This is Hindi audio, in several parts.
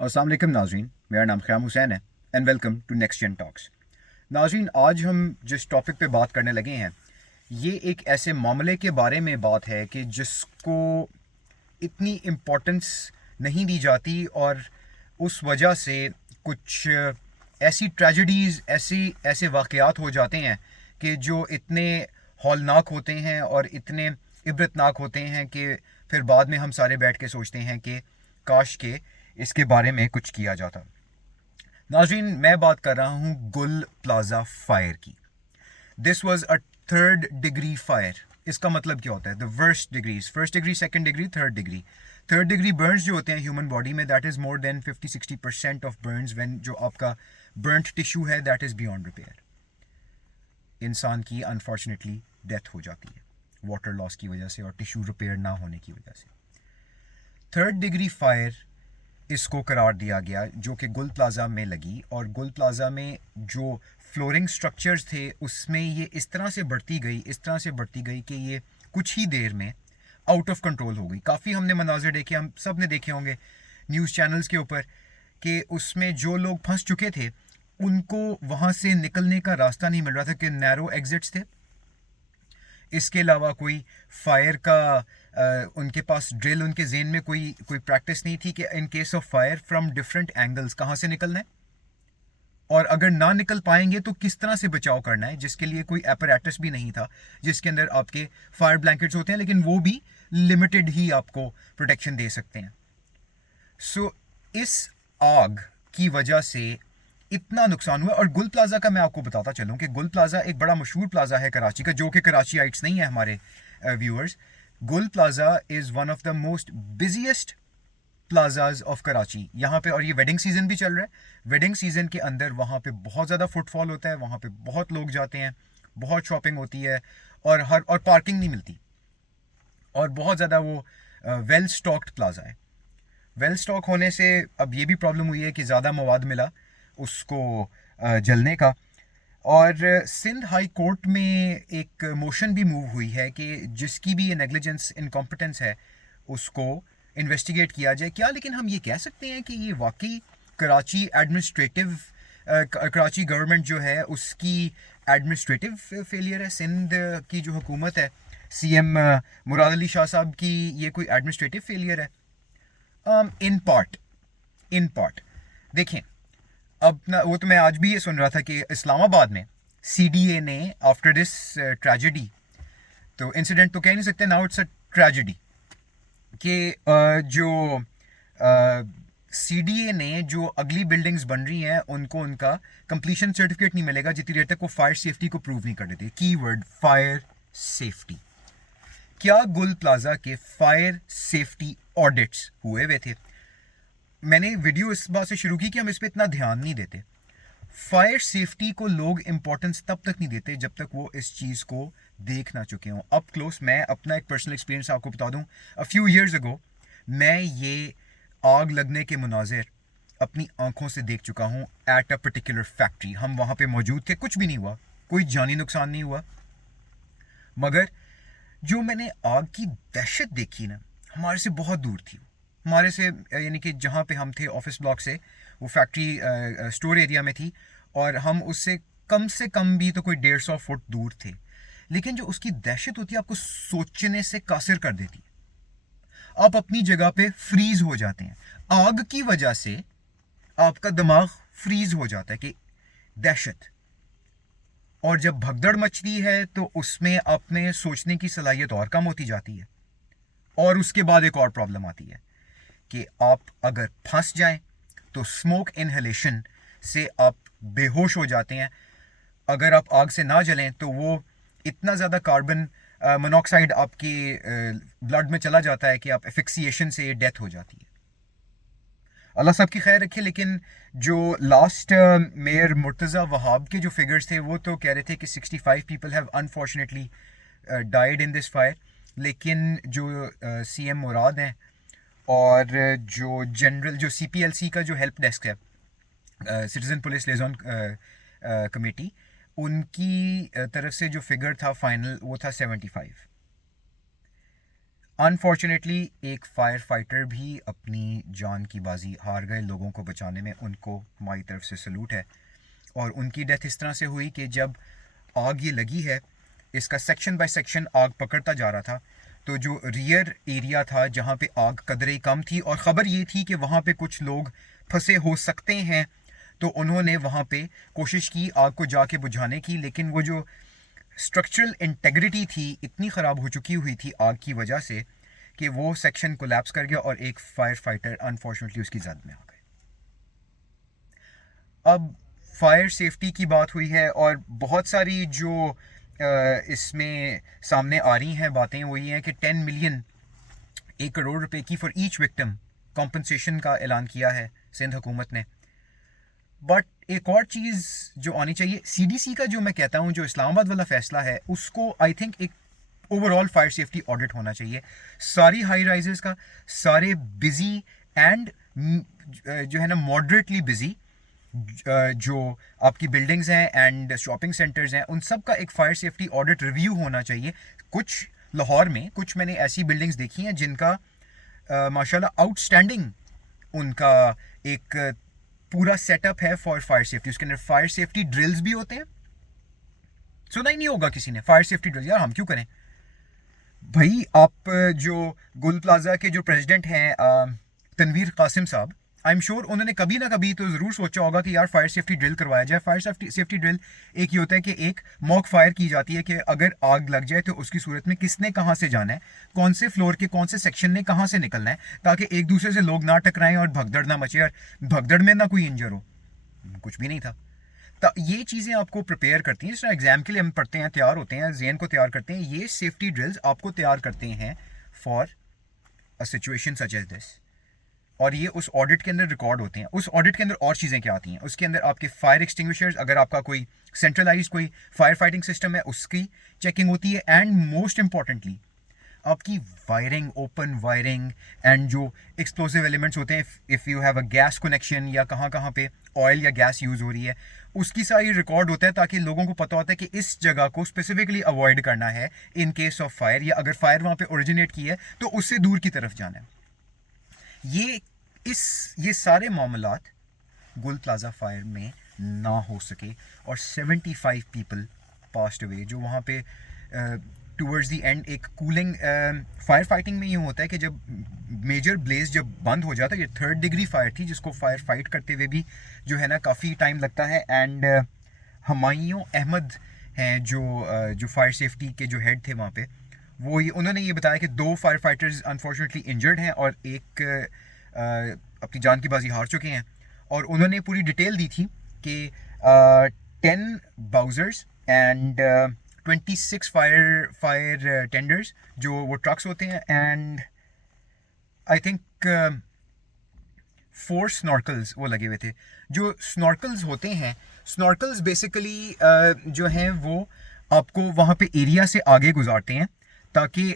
अस्सलाम वालेकुम नाज़रीन, मेरा नाम ख़याम हुसैन है and welcome to next gen talks. नाज़रीन, आज हम जिस टॉपिक पे बात करने लगे हैं ये एक ऐसे मामले के बारे में बात है कि जिसको इतनी इम्पोर्टेंस नहीं दी जाती और उस वजह से कुछ ऐसी ट्रेजेडीज़ ऐसे वाक़यात हो जाते हैं कि जो इतने हौलनाक होते हैं और इतने इबरतनाक होते हैं कि फिर बाद में हम सारे बैठ के सोचते हैं कि काश के इसके बारे में कुछ किया जाता। नाज़रीन, मैं बात कर रहा हूँ गुल प्लाज़ा फायर की। This was a third degree fire. इसका मतलब क्या होता है? The worst degrees, first degree, second degree, third degree. Third degree Burns जो होते हैं ह्यूमन बॉडी में, that is more than 50-60% of Burns when जो आपका बर्न्ट टिश्यू है दैट इज़ बियॉन्ड रिपेयर। इंसान की अनफॉर्चुनेटली डेथ हो जाती है वाटर लॉस की वजह से और टिश्यू रिपेयर ना होने की वजह से। थर्ड डिग्री फायर इसको करार दिया गया जो कि गुल प्लाज़ा में लगी, और गुल प्लाज़ा में जो फ्लोरिंग स्ट्रक्चर्स थे उसमें ये इस तरह से बढ़ती गई कि ये कुछ ही देर में आउट ऑफ कंट्रोल हो गई। काफ़ी हमने मनाजिर देखे, हम सब ने देखे होंगे न्यूज़ चैनल्स के ऊपर कि उसमें जो लोग फंस चुके थे उनको वहाँ से निकलने का रास्ता नहीं मिल रहा था कि नैरो एग्जिट्स थे। इसके अलावा कोई फायर का उनके पास ड्रिल, उनके जेन में कोई प्रैक्टिस नहीं थी कि in case of fire from different angles कहाँ से निकलना है, और अगर ना निकल पाएंगे तो किस तरह से बचाव करना है, जिसके लिए कोई apparatus भी नहीं था जिसके अंदर आपके फायर ब्लैंकेट्स होते हैं लेकिन वो भी लिमिटेड ही आपको प्रोटेक्शन दे सकते हैं। सो इस आग की वजह से इतना नुकसान हुआ। और गुल प्लाज़ा का मैं आपको बताता चलूँ कि गुल प्लाज़ा एक बड़ा मशहूर प्लाज़ा है कराची का, जो कि कराचीइट्स नहीं है हमारे व्यूअर्स। गुल plaza is one of the most busiest plazas of Karachi यहाँ पे, और ये वेडिंग सीजन भी चल रहा है। वेडिंग सीजन के अंदर वहाँ पे बहुत ज़्यादा फुटफॉल होता है, वहाँ पे बहुत लोग जाते हैं, बहुत शॉपिंग होती है और पार्किंग नहीं मिलती, और बहुत ज़्यादा वो वेल स्टॉक्ड प्लाजा है। वेल स्टॉक होने से अब ये भी प्रॉब्लम हुई है कि ज़्यादा मवाद मिला उसको जलने का। और सिंध हाई कोर्ट में एक मोशन भी मूव हुई है कि जिसकी भी ये नेग्लिजेंस इनकॉम्पिटेंस है उसको इन्वेस्टिगेट किया जाए क्या। लेकिन हम ये कह सकते हैं कि ये वाकई कराची एडमिनिस्ट्रेटिव कराची गवर्नमेंट जो है उसकी एडमिनिस्ट्रेटिव फेलियर है। सिंध की जो हुकूमत है, सीएम मुराद अली शाह साहब की, ये कोई एडमिनिस्ट्रेटिव फेलियर है? इन पार्ट देखें। अब ना, वो तो मैं आज भी ये सुन रहा था कि इस्लामाबाद में सीडीए ने आफ्टर दिस ट्रेजेडी, तो इंसिडेंट तो कह नहीं सकते, नाउ इट्स अ ट्रेजेडी, कि जो सीडीए ने जो अगली बिल्डिंग्स बन रही हैं उनको उनका कंप्लीशन सर्टिफिकेट नहीं मिलेगा जितनी देर तक वो फायर सेफ्टी को प्रूव नहीं कर देते। Keyword fire safety. क्या गुल प्लाजा के फायर सेफ्टी ऑडिट्स हुए हुए थे? मैंने वीडियो इस बात से शुरू की कि हम इस पर इतना ध्यान नहीं देते। फायर सेफ्टी को लोग इंपॉर्टेंस तब तक नहीं देते जब तक वो इस चीज़ को देख ना चुके हों। अप क्लोज मैं अपना एक पर्सनल एक्सपीरियंस आपको बता दूं। अ फ्यू ईयर्स अगो मैं ये आग लगने के मुनाजिर अपनी आंखों से देख चुका हूं एट अ पर्टिकुलर फैक्ट्री। हम वहां पे मौजूद थे, कुछ भी नहीं हुआ, कोई जानी नुकसान नहीं हुआ, मगर जो मैंने आग की दहशत देखी ना, हमारे से बहुत दूर थी। हमारे से यानी कि जहाँ पे हम थे ऑफिस ब्लॉक से, वो फैक्ट्री स्टोर एरिया में थी, और हम उससे कम भी तो कोई 150 फुट दूर थे। लेकिन जो उसकी दहशत होती है आपको सोचने से कासिर कर देती है। आप अपनी जगह पे फ्रीज हो जाते हैं आग की वजह से। आपका दिमाग फ्रीज हो जाता है कि दहशत। और जब भगदड़ मचती है तो उसमें अपने सोचने की सलाहियत और कम होती जाती है। और उसके बाद एक और प्रॉब्लम आती है कि आप अगर फंस जाएं तो स्मोक इनहेलेशन से आप बेहोश हो जाते हैं। अगर आप आग से ना जलें तो वो इतना ज़्यादा कार्बन मोनोऑक्साइड आपके ब्लड में चला जाता है कि आप एफिक्सिएशन से डेथ हो जाती है। अल्लाह सब की खैर रखे। लेकिन जो लास्ट मेयर मुर्तज़ा वहाब के जो फिगर्स थे वो तो कह रहे थे कि 65 people have unfortunately died in this fire. लेकिन जो सीएम मुराद हैं और जो जनरल जो सीपीएलसी का जो हेल्प डेस्क है, सिटीजन पुलिस लिएजॉन कमेटी, उनकी तरफ से जो फिगर था फाइनल वो था 75। अनफॉर्चुनेटली एक फायर फाइटर भी अपनी जान की बाजी हार गए लोगों को बचाने में, उनको हमारी तरफ से सलूट है। और उनकी डेथ इस तरह से हुई कि जब आग ये लगी है, इसका सेक्शन बाय सेक्शन आग पकड़ता जा रहा था, तो जो रियर एरिया था जहाँ पे आग कदरे कम थी और ख़बर ये थी कि वहाँ पे कुछ लोग फंसे हो सकते हैं, तो उन्होंने वहाँ पे कोशिश की आग को जाके बुझाने की, लेकिन वो जो स्ट्रक्चरल इंटेग्रिटी थी इतनी ख़राब हो चुकी हुई थी आग की वजह से कि वो सेक्शन कोलैप्स कर गया और एक फायर फाइटर अनफॉर्चुनेटली उसकी जद में आ गए। अब फायर सेफ्टी की बात हुई है और बहुत सारी जो इसमें सामने आ रही हैं बातें, वो ये हैं कि 10 मिलियन, 1 करोड़ रुपए की फॉर ईच विक्टिम कॉम्पनसेशन का ऐलान किया है सिंध हुकूमत ने। बट एक और चीज़ जो आनी चाहिए, सीडीसी का जो मैं कहता हूँ जो इस्लामाबाद वाला फैसला है, उसको आई थिंक एक ओवरऑल फायर सेफ्टी ऑडिट होना चाहिए सारी हाई राइजेस का, सारे बिजी एंड जो है ना मॉडरेटली बिजी जो आपकी बिल्डिंग्स हैं एंड शॉपिंग सेंटर्स हैं, उन सब का एक फायर सेफ्टी ऑडिट रिव्यू होना चाहिए। कुछ लाहौर में कुछ मैंने ऐसी बिल्डिंग्स देखी हैं जिनका माशाल्लाह आउटस्टैंडिंग उनका एक पूरा सेटअप है फॉर फायर सेफ्टी। उसके अंदर फायर सेफ्टी ड्रिल्स भी होते हैं। सुना ही नहीं होगा किसी ने फायर सेफ्टी ड्रिल्स, यार हम क्यों करें भाई। आप जो गुल प्लाजा के जो प्रेसिडेंट हैं तनवीर कासिम साहब, आई एम श्योर उन्होंने कभी ना कभी तो ज़रूर सोचा होगा कि यार फायर सेफ्टी ड्रिल करवाया जाए। फायर सेफ्टी ड्रिल एक ये होता है कि एक मॉक फायर की जाती है कि अगर आग लग जाए तो उसकी सूरत में किसने कहाँ से जाना है, कौन से फ्लोर के कौन से सेक्शन ने कहाँ से निकलना है, ताकि एक दूसरे से लोग ना टकराएं और भगदड़ ना मचे और भगदड़ में ना कोई इंजर हो। कुछ भी नहीं था। तो ये चीज़ें आपको प्रिपेयर करती हैं, जिस तरह एग्जाम के लिए हम पढ़ते हैं, तैयार होते हैं, जेन को तैयार करते हैं, ये सेफ्टी ड्रिल्स आपको तैयार करते हैं for a situation such as this. और ये उस ऑडिट के अंदर रिकॉर्ड होते हैं। उस ऑडिट के अंदर और चीज़ें क्या आती हैं, उसके अंदर आपके फायर एक्सटिंग्विशर्स, अगर आपका कोई सेंट्रलाइज कोई फायर फाइटिंग सिस्टम है उसकी चेकिंग होती है, एंड मोस्ट इंपॉर्टेंटली आपकी वायरिंग, ओपन वायरिंग एंड जो एक्सप्लोसिव एलिमेंट्स होते हैं, if you have a gas connection या कहाँ कहाँ पे ऑयल या गैस यूज़ हो रही है, उसकी सारी रिकॉर्ड होता है, ताकि लोगों को पता होता है कि इस जगह को स्पेसिफिकली अवॉइड करना है इन केस ऑफ फायर, या अगर फायर वहाँ पे ओरिजिनेट की है तो उससे दूर की तरफ जाना है। ये सारे मामलात गुल प्लाजा फायर में ना हो सके और 75 पीपल पास्ट अवे। जो वहाँ पे टूवर्ड्स दी एंड एक कूलिंग फायर फाइटिंग में ये होता है कि जब मेजर ब्लेज जब बंद हो जाता है, ये 3rd डिग्री फायर थी जिसको फायर फाइट करते हुए भी जो है ना काफ़ी टाइम लगता है। एंड हमायूं अहमद हैं जो फायर सेफ्टी के जो हेड थे वहाँ पे, उन्होंने ये बताया कि 2 फायर फाइटर्स अनफॉर्चुनेटली इंजर्ड हैं और एक अपनी जान की बाजी हार चुके हैं। और उन्होंने पूरी डिटेल दी थी कि 10 बाउजर्स एंड 26 फायर टेंडर्स, जो वो ट्रक्स होते हैं, एंड आई थिंक 4 स्नॉर्कल्स वो लगे हुए थे। जो स्नॉर्कल्स होते हैं, स्नॉर्कल्स बेसिकली जो हैं वो आपको वहाँ पे एरिया से आगे गुजारते हैं ताकि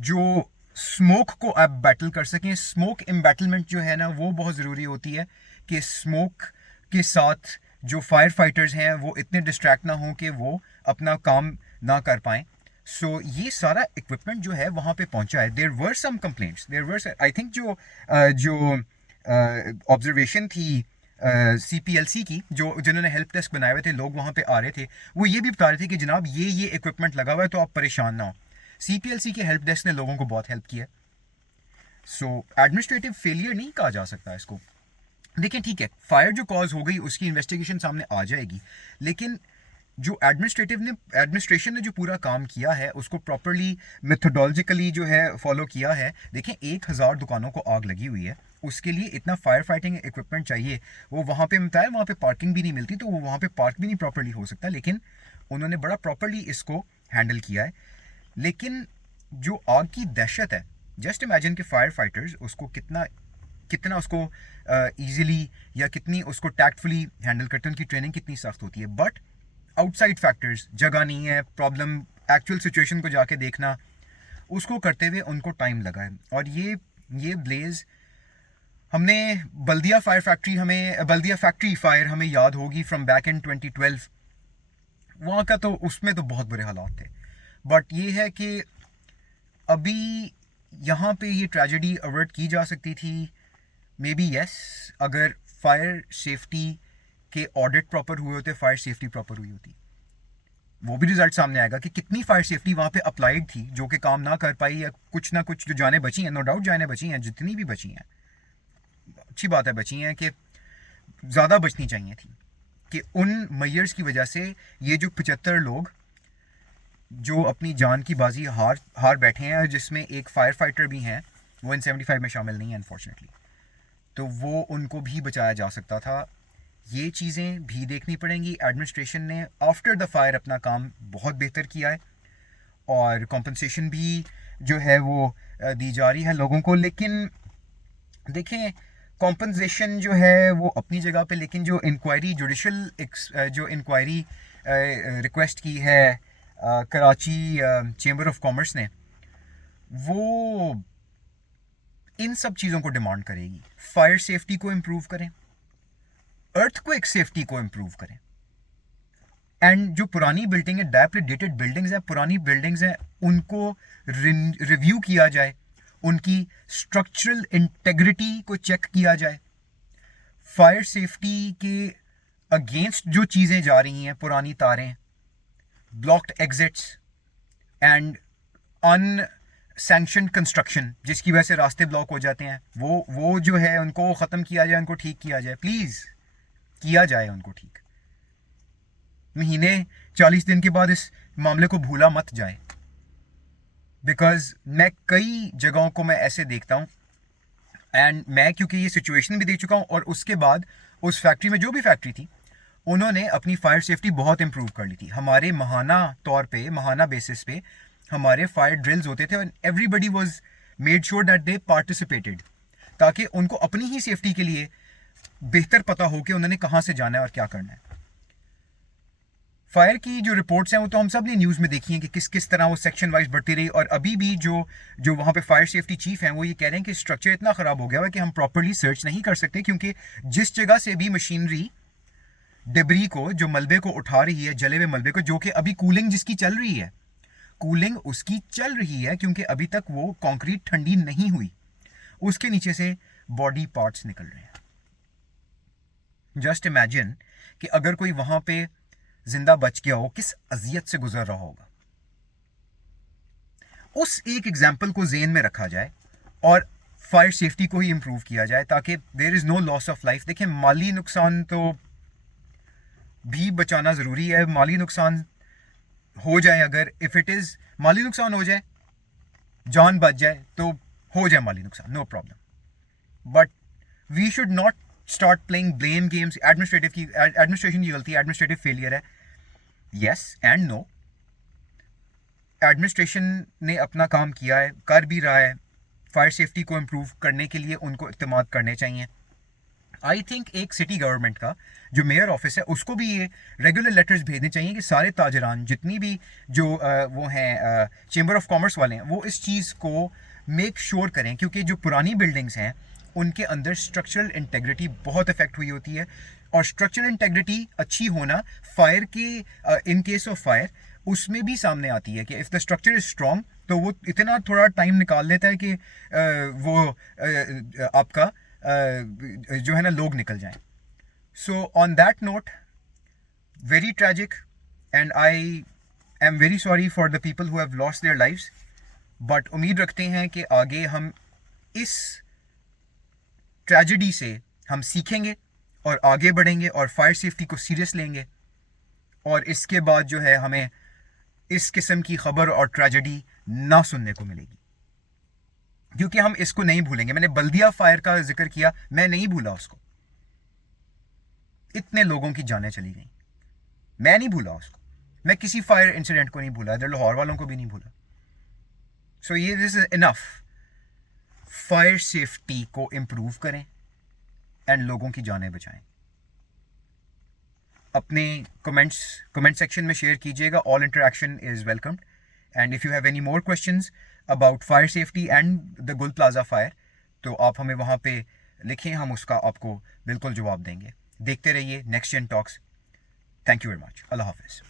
जो स्मोक को आप बैटल कर सकें। स्मोक एम्बैटलमेंट जो है ना वो बहुत ज़रूरी होती है कि स्मोक के साथ जो फायर फाइटर्स हैं वो इतने डिस्ट्रैक्ट ना हों कि वो अपना काम ना कर पाएँ। सो ये सारा इक्विपमेंट जो है वहाँ पे पहुँचा है। There were some complaints, there were I think जो ऑब्जर्वेशन थी CPLC की, जिन्होंने हेल्प डेस्क बनाए हुए थे, लोग वहाँ पे आ रहे थे, वो ये भी बता रहे थे कि जनाब ये इक्विपमेंट लगा हुआ है तो आप परेशान ना हो। CPLC के हेल्प डेस्क ने लोगों को बहुत हेल्प किया। सो एडमिनिस्ट्रेटिव फेलियर नहीं कहा जा सकता इसको। देखिए ठीक है, फायर जो कॉज हो गई उसकी इन्वेस्टिगेशन सामने आ जाएगी, लेकिन जो एडमिनिस्ट्रेशन ने जो पूरा काम किया है उसको प्रॉपरली मेथोडोलॉजिकली जो है फॉलो किया है। देखें 1000 दुकानों को आग लगी हुई है, उसके लिए इतना फायर फाइटिंग इक्विपमेंट चाहिए। वो वहाँ पे बताया वहाँ पे पार्किंग भी नहीं मिलती, तो वो वहाँ पे पार्क भी नहीं प्रॉपरली हो सकता, लेकिन उन्होंने बड़ा प्रॉपरली इसको हैंडल किया है। लेकिन जो आग की दहशत है, जस्ट इमेजिन कि फायर फाइटर्स उसको कितना उसको ईजिली या कितनी उसको टैक्टफुली हैंडल करते हैं, उनकी ट्रेनिंग कितनी सख्त होती है। बट आउटसाइड फैक्टर्स, जगह नहीं है, प्रॉब्लम, एक्चुअल सिचुएशन को जाके देखना, उसको करते हुए उनको टाइम लगा है। और ये ब्लेज हमने बल्दिया फैक्ट्री फायर हमें याद होगी फ्रॉम बैक इन 2012। वहाँ का तो उसमें तो बहुत बुरे हालात थे। बट ये है कि अभी यहाँ पे ये ट्रेजेडी अवर्ट की जा सकती थी? मे बी यस, अगर फायर सेफ्टी के ऑडिट प्रॉपर हुए होते, फायर सेफ्टी प्रॉपर हुई होती, वो भी रिजल्ट सामने आएगा कि कितनी फायर सेफ्टी वहाँ पे अप्लाइड थी जो कि काम ना कर पाई, या कुछ ना कुछ जो जानें बची हैं, नो डाउट जानें बची हैं, जितनी भी बची हैं अच्छी बात है बची हैं, कि ज़्यादा बचनी चाहिए थी, कि उन मैयर्स की वजह से ये जो 75 लोग जो अपनी जान की बाजी हार बैठे हैं, जिसमें एक फायर फाइटर भी हैं, वो इन 75 में शामिल नहीं है अनफॉर्चुनेटली, तो वो उनको भी बचाया जा सकता था। ये चीज़ें भी देखनी पड़ेंगी। एडमिनिस्ट्रेशन ने आफ्टर द फायर अपना काम बहुत बेहतर किया है, और कॉम्पनसेशन भी जो है वो दी जा रही है लोगों को। लेकिन देखें, कॉम्पनसेशन जो है वो अपनी जगह पे, लेकिन जो इंक्वायरी जुडिशल जो इंक्वायरी रिक्वेस्ट की है कराची चेंबर ऑफ कॉमर्स ने, वो इन सब चीज़ों को डिमांड करेगी। फायर सेफ्टी को इम्प्रूव करें, अर्थक्वेक सेफ्टी को इम्प्रूव करें, एंड जो पुरानी बिल्डिंग है, डायप्रेडेटेड बिल्डिंग्स हैं, पुरानी बिल्डिंग्स हैं, उनको रिव्यू किया जाए, उनकी स्ट्रक्चरल इंटेग्रिटी को चेक किया जाए। फायर सेफ्टी के अगेंस्ट जो चीज़ें जा रही हैं, पुरानी तारें, ब्लॉक्ड एग्जिट्स एंड अनसैंक्शनड कंस्ट्रक्शन, जिसकी वजह से रास्ते ब्लॉक हो जाते हैं, वो जो है उनको ख़त्म किया जाए, उनको ठीक किया जाए, प्लीज़ किया जाए उनको ठीक। महीने 40 दिन के बाद इस मामले को भूला मत जाए, बिकॉज मैं कई जगहों को मैं ऐसे देखता हूँ, एंड मैं क्योंकि ये सिचुएशन भी देख चुका हूँ, और उसके बाद उस फैक्ट्री में जो भी फैक्ट्री थी, उन्होंने अपनी फायर सेफ्टी बहुत इंप्रूव कर ली थी। हमारे महाना तौर पे, महाना बेसिस पे हमारे फायर ड्रिल्स होते थे, और everybody was made sure that they participated, ताकि उनको अपनी ही सेफ्टी के लिए बेहतर पता हो कि उन्होंने कहाँ से जाना है और क्या करना है। फायर की जो रिपोर्ट्स हैं वो तो हम सब ने न्यूज़ में देखी हैं कि किस किस तरह वो सेक्शन वाइज बढ़ती रही, और अभी भी जो वहाँ पे फायर सेफ्टी चीफ हैं वो ये कह रहे हैं कि स्ट्रक्चर इतना ख़राब हो गया है कि हम प्रॉपरली सर्च नहीं कर सकते, क्योंकि जिस जगह से भी मशीनरी डिब्री को, जो मलबे को उठा रही है, जले हुए मलबे को, जो कि अभी कूलिंग जिसकी चल रही है, कूलिंग उसकी चल रही है क्योंकि अभी तक वो कंक्रीट ठंडी नहीं हुई, उसके नीचे से बॉडी पार्ट्स निकल रहे हैं। जस्ट इमेजिन कि अगर कोई वहां पे जिंदा बच गया हो, किस अजियत से गुजर रहा होगा। उस एक एग्जाम्पल को जेन में रखा जाए और फायर सेफ्टी को ही इंप्रूव किया जाए, ताकि there is no loss of life. देखिए, माली नुकसान तो भी बचाना ज़रूरी है। माली नुकसान हो जाए, अगर इफ़ इट इज़ माली नुकसान हो जाए, जान बच जाए, तो हो जाए माली नुकसान, no problem. But we should not start playing blame games. Administration की गलती है, एडमिनिस्ट्रेटिव फेलियर है, यस एंड नो। एडमिनिस्ट्रेशन ने अपना काम किया है, कर भी रहा है। फायर सेफ्टी को इम्प्रूव करने के लिए उनको इक़्तिमाद करने चाहिए। आई थिंक एक सिटी गवर्नमेंट का जो मेयर ऑफिस है, उसको भी ये रेगुलर लेटर्स भेजने चाहिए कि सारे ताजरान, जितनी भी जो वो हैं चेंबर ऑफ कॉमर्स वाले हैं, वो इस चीज़ को मेक श्योर करें, क्योंकि जो पुरानी बिल्डिंग्स हैं उनके अंदर स्ट्रक्चरल इंटेग्रिटी बहुत इफेक्ट हुई होती है, और स्ट्रक्चरल इंटेग्रिटी अच्छी होना फायर के इन केस ऑफ फायर उसमें भी सामने आती है कि if the structure is strong, तो वो इतना थोड़ा टाइम निकाल लेता है कि वो आपका जो है ना, लोग निकल जाएं। So on that note, very tragic, and I am very sorry for the people who have lost their lives. But उम्मीद रखते हैं कि आगे हम इस ट्रेजेडी से हम सीखेंगे और आगे बढ़ेंगे और फायर सेफ्टी को सीरियस लेंगे, और इसके बाद जो है हमें इस किस्म की खबर और ट्रेजेडी ना सुनने को मिलेगी, क्योंकि हम इसको नहीं भूलेंगे। मैंने बल्दिया फायर का जिक्र किया, मैं नहीं भूला उसको। इतने लोगों की जानें चली गई, मैं नहीं भूला उसको। मैं किसी फायर इंसिडेंट को नहीं भूला, इधर लाहौर वालों को भी नहीं भूला। सो ये this is enough. Fire safety को इंप्रूव करें एंड लोगों की जानें बचाएं। अपने कमेंट सेक्शन में शेयर कीजिएगा। All interaction is welcomed, and if you have any more questions about fire safety and the गुल प्लाजा फायर, तो आप हमें वहाँ पे लिखें, हम उसका आपको बिल्कुल जवाब देंगे। देखते रहिए next gen talks. Thank you very much. अल्लाह हाफिज़।